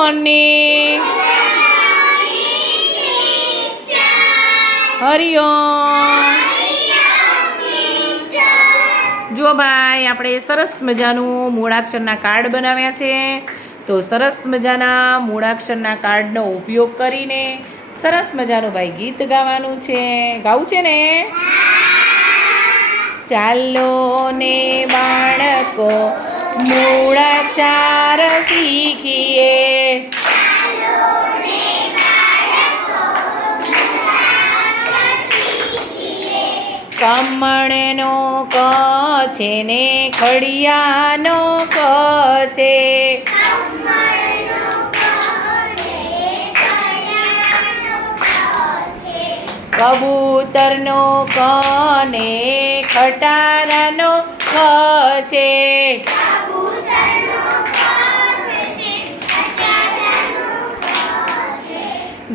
Morning Hariom જો ભાઈ, આપણે સરસ મજાનું મૂળાક્ષરના કાર્ડ બનાવ્યા છે. તો સરસ મજાના મૂળાક્ષરના કાર્ડનો ઉપયોગ કરીને સરસ મજાનું ભાઈ ગીત ગાવાનું છે. ગાવું છે ને? ચાલો ને બાળકો, મૂળાક્ષર શીખીએ. કમળનો ક છે ને ખડિયાનો ક છે કબૂતરનો ક ને ખટારાનો ખ છે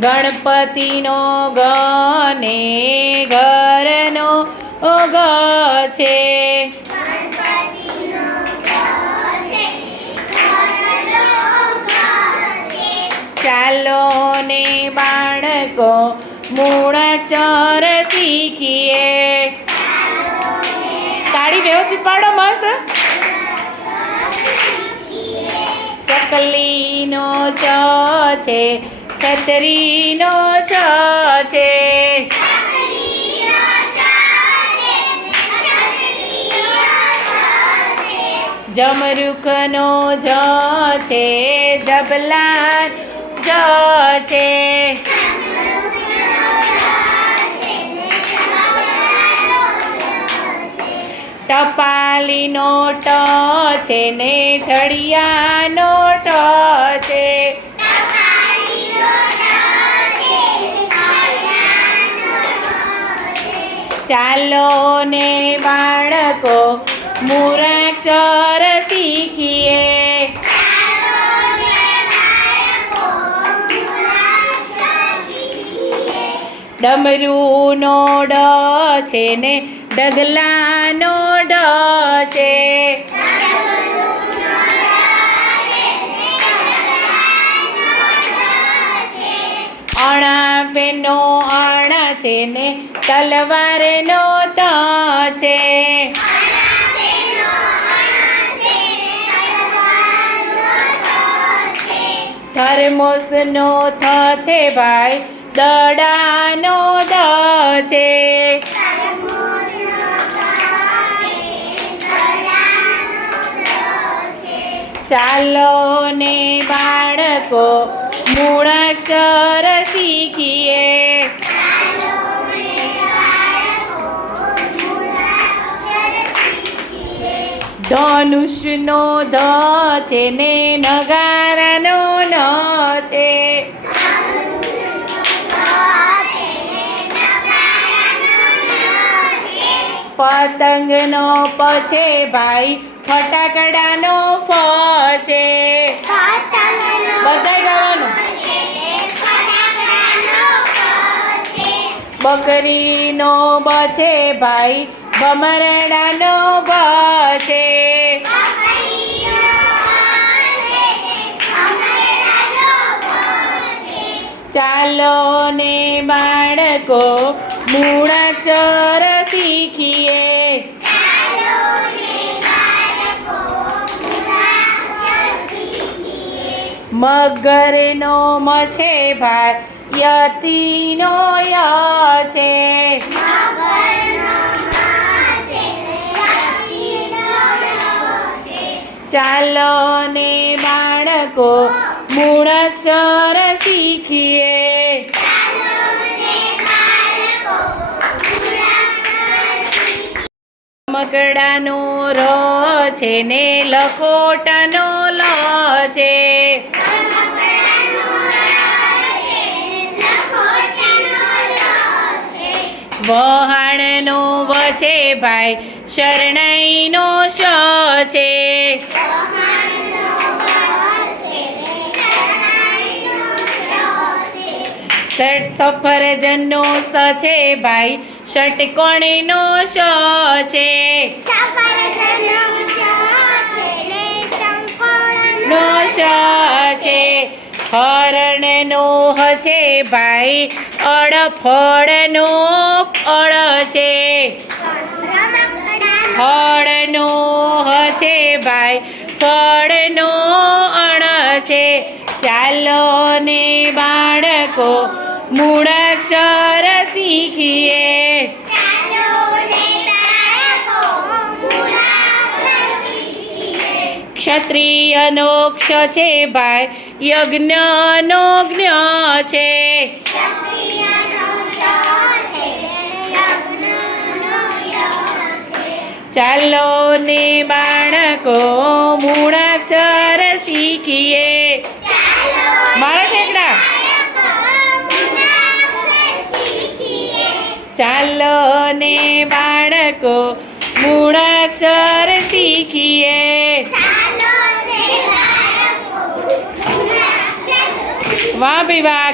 ગણપતિનો ગ ને ઘરનો ગ છે ચાલો ને બાળકો મૂળાક્ષર શીખીએ. તાળી વ્યવસ્થિત પાડો મસ્ત. ચકલીનો ચ છે. છત્રીનો છ છે જમરૂખનો જ છે જબલા જ છે ટપાલીનો ટ છે ને ઠળિયાનો ટ છે ચાલો ને બાળકો મૂળાક્ષર શીખીએ. ડમરૂનો ડ છે ને ડગલાનો ડ છે. અણાવેનો અણા છે ને તલવારનો તો છે. થર્મોસનો થ છે ભાઈ, દડાનો દ છે. ચાલો ને બાળકો મૂળાક્ષર શીખીએ ધનુષનો ધ છે ને નગારાનો ન છે. પતંગનો પ છે ભાઈ, ફટાકડાનો ફ છે. બધા ગાવાનું. બકરીનો બ છે ભાઈ ભમરડાનો છે ચાલો ને બાળકો મૂળાક્ષર શીખીએ. મગરનો મ છે ભાઈ યતિનો ય છે. ચાલો ને બાળકો, મૂળાક્ષર શીખીએ. રમકડાનો ર છે ને લખોટાનો લ છે. વહાણનો વ છે ભાઈ, શરણાઈનો શ છે. ષટ સફરજનનો સ છે ભાઈ. ષટકોણીનો શ છે નો શ છે હરણનો હ છે ભાઈ. અડફળનો અળ છે ફળનો હ છે ભાઈ. ફળનો અણ છે ચાલો ને બાળકો મૂળાક્ષર શીખીએ. ક્ષત્રિયનો ક્ષ છે ભાઈ યજ્ઞનો જ્ઞ છે. ચાલો ને બાળકો મૂળાક્ષર ચાલો ને બાળકો મૂળાક્ષર શીખીએ. વાહ ભાઈ વાહ